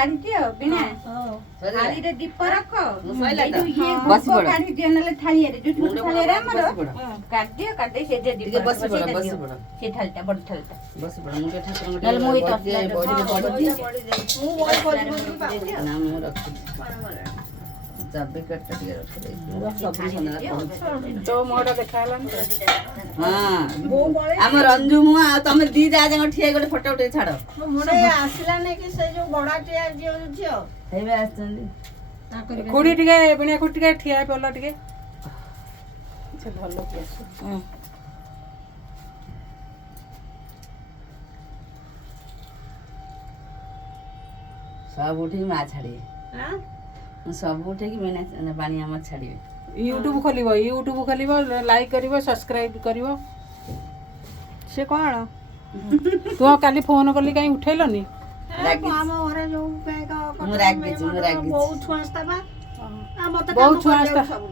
କାଢି ଦିଅ ବିନା ଥାଳିରେ ଦୀପ ରଖ ବସି ପଡ କାଢି ଦିଅ ନହେଲେ ଥାଳିଆରେ ଯୋଉ ଛୋଟ ଥାଳିଆରେ ଆମର କାଢି ଦିଅ କାଢି ସେଇଟା ଦୀପ ବସି ପଡ ବସି ପଡ ସେ ଥାଳିଟା ବଡ ଥାଳିଟା ବସି ପଡ ମୁଁ ଟିକେ ଠାକୁରଙ୍କୁ ନହେଲେ ମୁଁ ଏଇ ବଡିରେ ପଡୁଛି ମୁଁ ବହି ପଢି ନା ମୁଁ ରଖୁଛି ଚାବି କାଟଟା ଟିକେ ରଖିଦେଇଛି ସବୁ ସନ୍ଧ୍ୟା ତୋ ମୁହଁଟା ଦେଖା ହେଲାନି ହଁ ଆମ ରଞ୍ଜୁ ମୁଁ ଆଉ ତମେ ଦି ଯା ଯାକ ଠିଆ ଗୋଟେ ଫଟୋ ଉଠେଇ ଛାଡ ସେ ଆସିଲାନି କି ସେ ଯୋଉ ବଡାଟିଆ ଝିଅ ହେବେ ଆସିଛନ୍ତି ଖୁଡି ଟିକେ ବିଣା ଖୁଡି ଟିକେ ଠିଆ ପଡିଲ ଟିକେ ସେ ଭଲ କି ଆସୁ ସବୁ ଉଠିକି ମା ଛାଡିବେ ସବୁ ଉଠେଇକି ମିନା ପାଣି ଆମର ଛାଡିବେ ୟୁଟ୍ୟୁବ ଖୋଲିବ ଲାଇକ୍ କରିବ ସବସ୍କ୍ରାଇବ କରିବ ସେ କଣ ତୁ କାଲି ଫୋନ କଲି କାଇଁ ଉଠେଇଲନି ଆମ ଘରେ ଯୋଉ ମୁଁ ରାଗିଛି ବହୁତ ଛୁଆ ଆସିଥା ବା ମତେ ବହୁତ ଛୁଆ କାମ ଆସିଥା। କରିବାକୁ ସବୁ